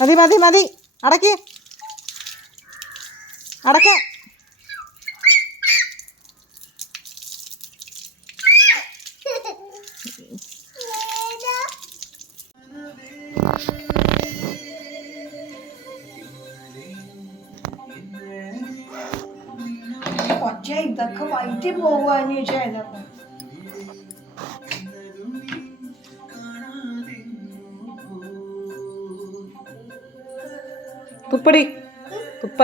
മതി മതി മതി അടയ്ക്ക് അടയ്ക്ക. പക്ഷേ ഇതൊക്കെ വയറ്റി പോവാൻ ചെയ്തത്. തുപ്പടി തുപ്പ.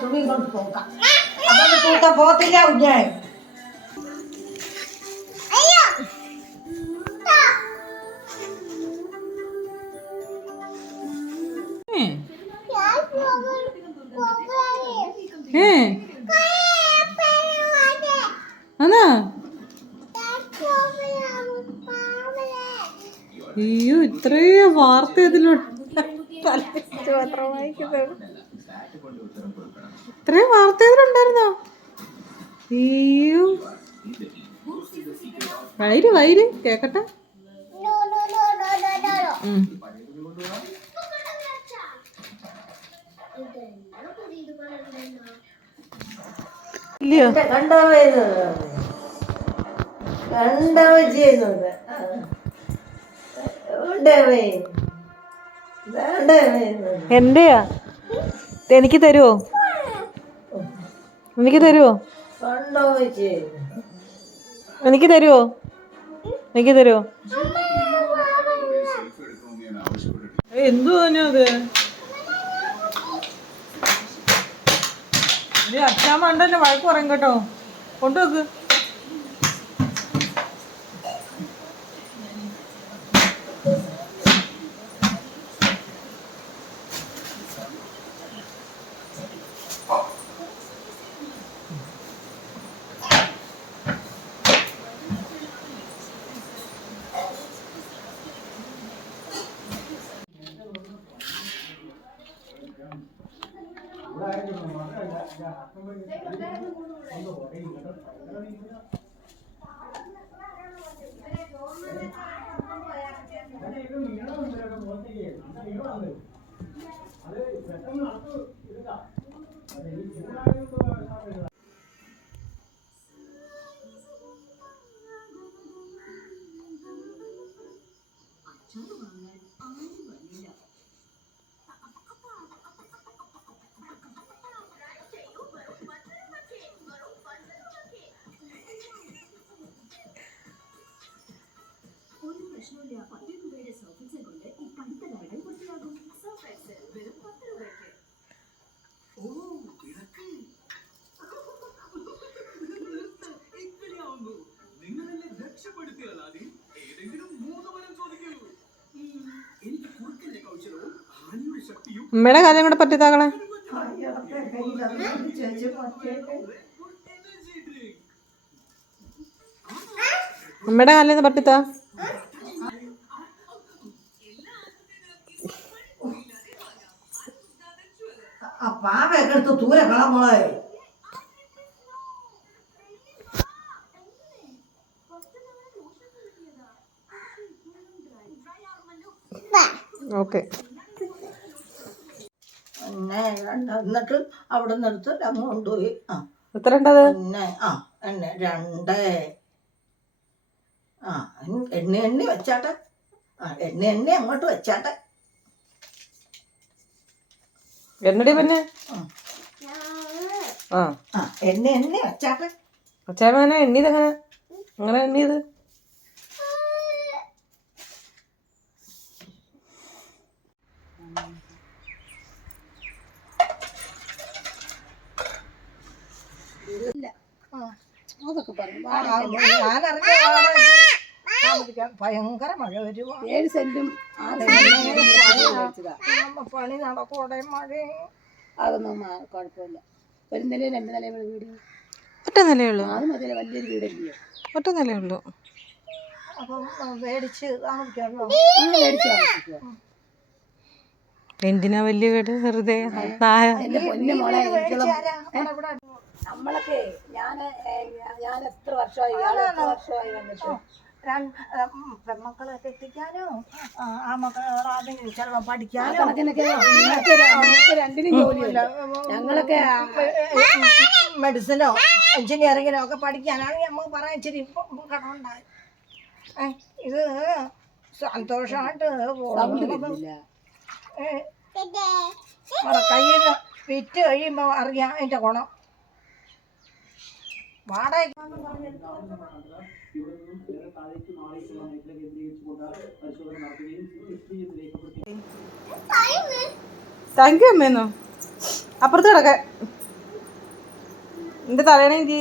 തുണി കൊണ്ട് പോകാം. അതൊന്ന് തൂത്ത പോകത്തില്ല കുഞ്ഞേ. അയ്യോ ഇത്രയും വാർത്ത ഇതിലുണ്ട്. ഇത്രയും വാർത്ത ഇതിലുണ്ടായിരുന്നോ? അയ്യോ വൈര് വൈര് കേക്കട്ടെ. ഇല്ലയോ എന്റെയാ? എനിക്ക് തരുവോ? എനിക്ക് തരുവോ? എനിക്ക് തരുവോ? എനിക്ക് തരുവോ? എന്തു തന്നെ അത്? അച്ഛാമ്മ ഉണ്ടല്ലോ വഴക്ക് പറയും കേട്ടോ. കൊണ്ടുവെക്ക്. അമ്മയുടെ കാര്യം കൂടെ പറ്റിത്താക്കളെ. അമ്മയുടെ കാലിൽ പറ്റിത്താ. പാവെടുത്ത് ദൂരെ കളമോളെ. ഓക്കെ എന്നിട്ട് അവിടെ നിന്നെടുത്ത് അങ്ങ് കൊണ്ടുപോയി. എത്ര ഉണ്ടത്? എണ്ണ 2. എണ്ണ വെച്ചാട്ടെ. എണ്ണ അങ്ങോട്ട് വെച്ചാട്ടെ. എണ്ണടി പിന്നെ എണ്ണ വെച്ചാട്ടെ. അച്ഛാമ എണ്ണീതെങ്ങനെ? അങ്ങനെ എണ്ണീത് അതൊക്കെ പറഞ്ഞു. താമസിക്കാൻ ഭയങ്കര മഴ വരുവാ. 7 സെന്റും 6 സെന്റും പണി നടക്കൂടെ മഴ? അതൊന്നും കുഴപ്പമില്ല. ഒരു നിലയും 2 നിലയും വീട്. ഒറ്റ നിലയുള്ളൂ. അത് മതിയല്ലേ, വലിയൊരു വീടല്ലയോ. ഒറ്റ നിലയുള്ളൂ. അപ്പം മേടിച്ച് താമസിക്കാമല്ലോ. മേടിച്ച് താമസിക്കുക. എന്തിനാ വലിയ വീട് വെറുതെ? എന്റെ പൊന്നു മോളെ, നമ്മളൊക്കെ ഞാൻ എത്ര വർഷമായി വന്നിട്ട് പെൺമക്കളെ കെട്ടിക്കാനോ ആ മക്കളെ ചിലപ്പോൾ പഠിക്കാനോ നിങ്ങൾക്ക് രണ്ടിനും ജോലിയില്ല. ഞങ്ങളൊക്കെ മെഡിസിനോ എഞ്ചിനീയറിങ്ങിനോ ഒക്കെ പഠിക്കാനാണെങ്കിൽ നമുക്ക് പറയാൻ ഇച്ചിരി കടമുണ്ടായി. ഇത് സന്തോഷമായിട്ട് കയ്യിൽ വിറ്റ് കഴിയുമ്പോൾ അറിയാം അതിൻ്റെ ഗുണം. വാടക താങ്ക് യു അമ്മേന്നോ. അപ്പുറത്ത് കിടക്ക. എൻ്റെ തലേണ എന്തി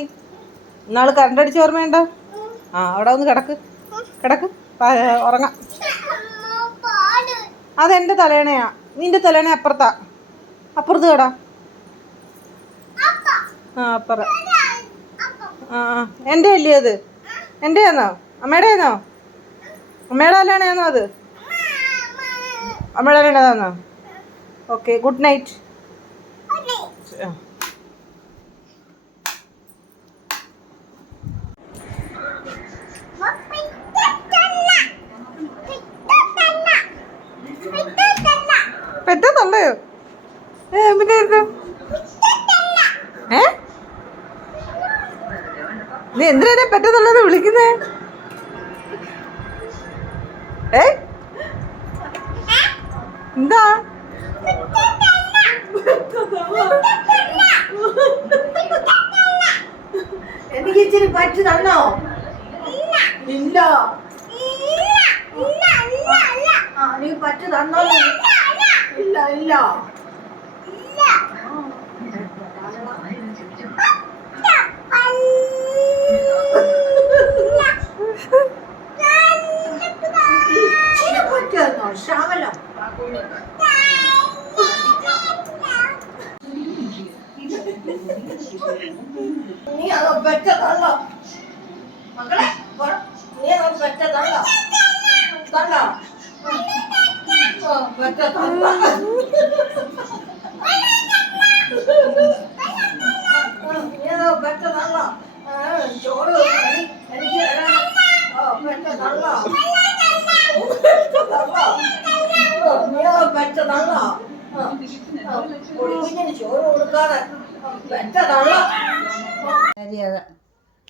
ഇന്നാൾ കറണ്ട് അടിച്ച് ഓർമ്മയുണ്ടോ? അവിടെ ഒന്ന് കിടക്ക് ഉറങ്ങാം. അതെൻ്റെ തലേണയാ. നിന്റെ തലേണ അപ്പുറത്ത് കടാ. അപ്പുറം. എൻ്റെ അല്ലേ അത്? എൻ്റെ ആണോ അമ്മയുടെ ആണോ? അമ്മയുടെ തലേണയാണോ അത്? അമ്മയുടെ തലേണതാണോ? Okay, good night. പെറ്റതല്ലയോ? പിന്നെ നീ എന്തിനാ പെറ്റതല്ലെന്ന് വിളിക്കുന്നേ? എന്താ എനിക്ക് ഇച്ചിരി പറ്റി തന്നോ? ഇല്ല. നീ പറ്റി തന്നോ? ഇല്ല. ശാമലം നീ അത് പെറ്റതല്ലോ മക്കളെ. നീ അത് പെറ്റതല്ലോ തല്ലോ പെറ്റതല്ല. നീ അത് പെറ്റതല്ലോ. ചോറ് എനിക്ക് പെറ്റതല്ലോ. പെറ്റതല്ലോ. ചോറ് കൊടുക്കാതെ പെറ്റതല്ലോ. ശരിയാ.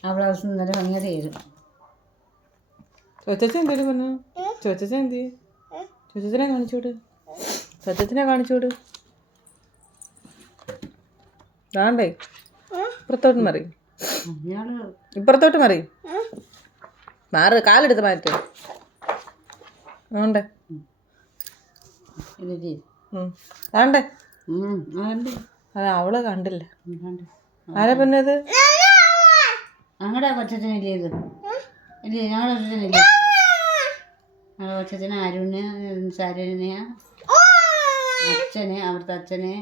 ആ ബ്ലൗസ് ഇന്നലെ ഭയങ്കര ചെയ്തു. ചോച്ചൻ എന്തേലും പറഞ്ഞു? ചോച്ചൻ എന്ത്? ചോച്ചനെ കാണിച്ചോട്. വേണ്ടേ? ഇപ്പുറത്തോട്ട് മറി. മാറ്, കാലെടുത്ത് മാറ്റ്. വേണ്ടേ? വേണ്ടേ? അതെ, അവള് കണ്ടില്ല. ആരാ പിന്നത്? ഞങ്ങളുടെ കൊച്ചച്ഛനില്ലേ ഇത്? ഇല്ലേ, ഞങ്ങളുടെ കൊച്ചച്ഛനില്ലേ? ഞങ്ങളുടെ കൊച്ചച്ഛന് അരുണ്, സരണ്യ, അച്ഛന്, അവിടുത്തെ അച്ഛന്.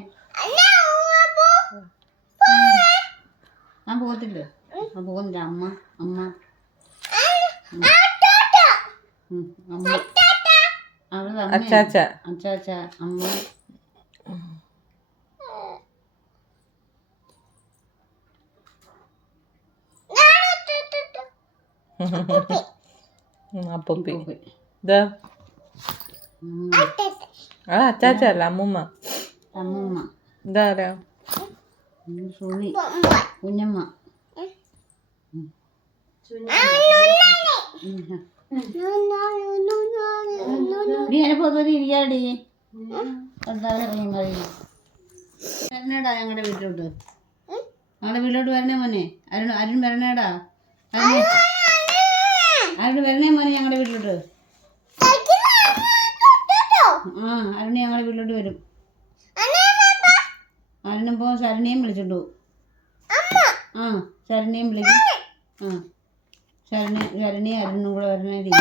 ഞാൻ പോകത്തില്ലേ? ഞാൻ പോകുന്നില്ല. അമ്മ അവള് അച്ചാച്ച അമ്മ. അപ്പൊപ്പി ഇതാ അച്ചാച്ച അല്ല, അമ്മൂമ്മ. ഇതാരാ? സുനി, കുഞ്ഞമ്മ. നീ എന്നെപ്പോയി ഇരിക്കാടി. വരണേടാ ഞങ്ങളുടെ വീട്ടിലോട്ട്. ഞങ്ങളുടെ വീട്ടിലോട്ട് വരണേ മോനെ. അരുൺ വരണേടാ. അരുൺ വരണേ മോനെ ഞങ്ങളുടെ വീട്ടിലോട്ട്. അരുണ് ഞങ്ങളുടെ വീട്ടിലോട്ട് വരും. അരുണിപ്പോ ശരണ്യം വിളിച്ചിട്ടു. ശരണ്യം വിളിക്കും. ശരണി അരുണും കൂടെ വരണേടി.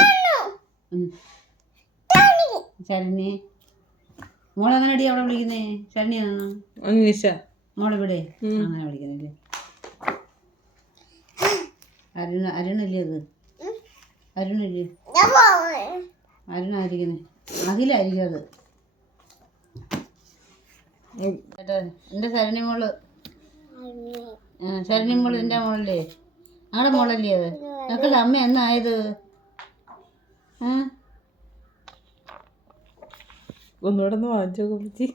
ശരണി മോളെ എങ്ങനെയാടി അവിടെ വിളിക്കുന്നേ? ശരണിയാണോ അനീഷ മോളിവിടെ? അങ്ങനെ വിളിക്കുന്നില്ലേ? അരുണില്ലേ അത്? അരുണില്ലേ? അരുണായിരിക്കുന്നേ, അഖിലായിരിക്കും അത് കേട്ടോ. എൻ്റെ ശരണി മോള്, ശരണി മോള് എൻ്റെ മോളല്ലേ? ഞങ്ങളുടെ മോളല്ലേ അത്? ഞങ്ങളുടെ അമ്മ എന്നായത്? ഒന്നുകൂടെ ഒന്ന് വാങ്ങിച്ചോ കുളിച്ച്.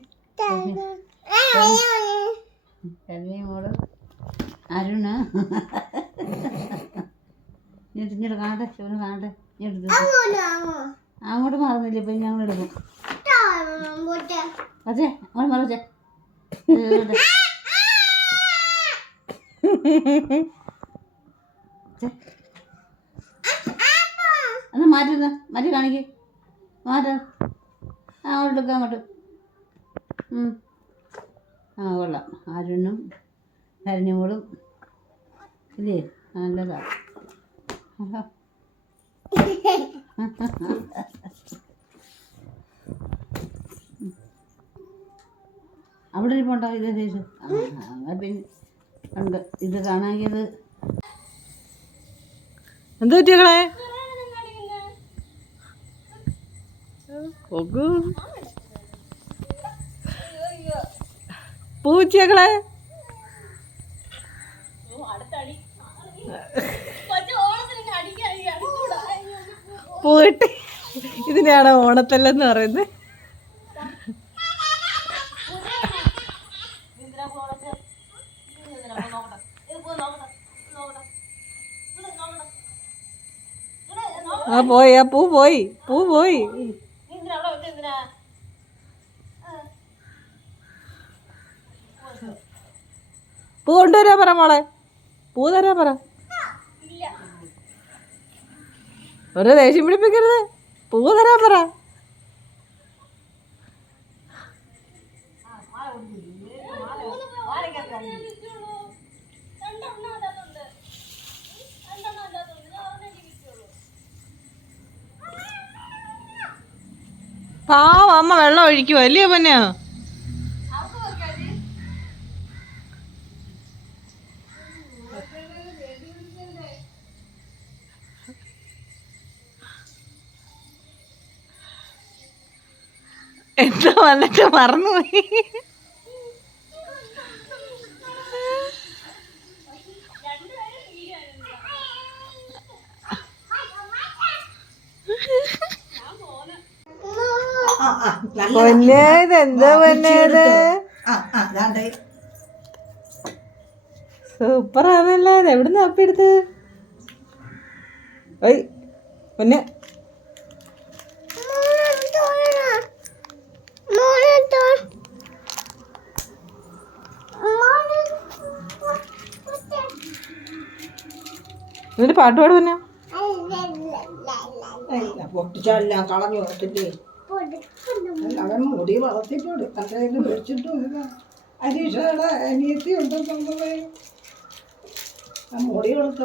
ശരണി മോള് അരുണ്. ഇങ്ങോട്ട് കാണട്ടെ, ശിവന് കാണട്ടെ. അങ്ങോട്ട് മാറുന്നില്ല, ഇപ്പം ഞങ്ങൾ എടുക്കും. അതെ അങ്ങോട്ട് മാറച്ചേ. എന്നാ മാറ്റി കാണിക്ക്. മാറ്റ അങ്ങോട്ട് എടുക്കാം, അങ്ങോട്ട്. കൊള്ളാം. അരുണും ശരണ്യമോളും ഇല്ലേ? നല്ലതാ. അവിടെ ഇരിപ്പുണ്ടോ ഇതേ സൈസ്? പിന്നെ ഉണ്ട്. ഇത് കാണാകിയത് എന്താ പറ്റിയകളെ? പൂച്ചകളെ പോയിട്ട് ഇതിനെയാണ് ഓണത്തല്ലെന്ന് പറയുന്നത്. ആ പോയി, ആ പൂ പോയി. പൂ കൊണ്ടുവരാ പറ മോളെ, പൂ തരാ പറ. ഒരു ദേഷ്യം പിടിപ്പിക്കരുത്, പൂ തരാ പറ. പാവം അമ്മ വെള്ളം ഒഴിക്കുവോ അല്ലയോ പിന്നെ? എന്താ വന്നിട്ട് മറന്നുപോയി. പൊന്നേ ഇതെന്താ പൊന്നേത്? സൂപ്പറാണല്ലേ. ഇത് എവിടുന്ന് അപ്പിയെടുത്ത്? ഓയ് പൊന്നെ, എന്നിട്ട് പാട്ട് പാട് പൊന്നെ. പൊട്ടിച്ചെല്ലാം കളഞ്ഞു കൊടുത്തില്ലേ? അവൻ മുടി വളർത്തിപ്പോട് അത്രയും മേടിച്ചിട്ടും അനീഷയുടെ അനിയത്തി ഉണ്ടെന്നുള്ളത് മുടി വളർത്ത